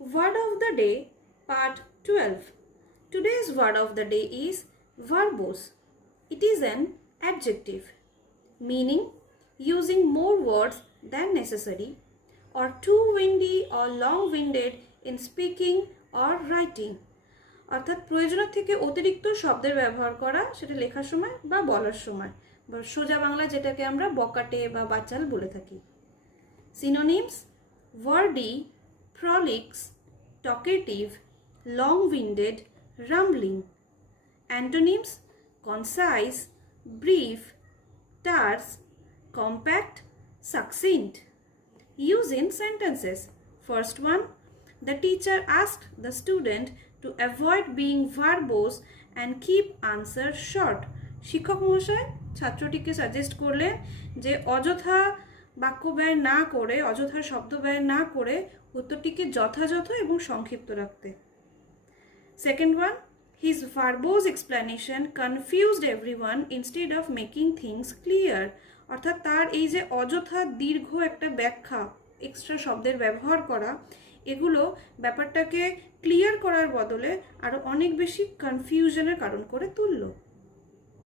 Word of the day, part 12. Today's word of the day is verbose. It is an adjective, meaning using more words than necessary, or too windy or long-winded in speaking or writing. অর্থাৎ প্রয়োজনের থেকে অতিরিক্ত শব্দের ব্যবহার করা, সেটা লেখার সময় বা বলার সময়, বা সোজা বাংলা যেটাকে আমরা বকাটে বা বাচাল বলে থাকি। Synonyms: wordy, prolix, talkative, long-winded, rambling. Antonyms: concise, brief, terse, compact, succinct. Use in sentences. First one, the teacher asked the student to avoid being verbose and keep answer short. শিক্ষক মহাশয় ছাত্রটিকে সাজেস্ট করলেন যে অযথা বাক্য ব্যয় না করে, অযথা শব্দ ব্যয় না করে উত্তরটিকে যথাযথ এবং সংক্ষিপ্ত রাখতে। Second one, his verbose explanation confused everyone instead of making things clear. অর্থাৎ তার এই যে অযথা দীর্ঘ একটা ব্যাখ্যা, এক্সট্রা শব্দের ব্যবহার করা, এগুলো ব্যাপারটাকে ক্লিয়ার করার বদলে আরও অনেক বেশি কনফিউশনের কারণ করে তুলল।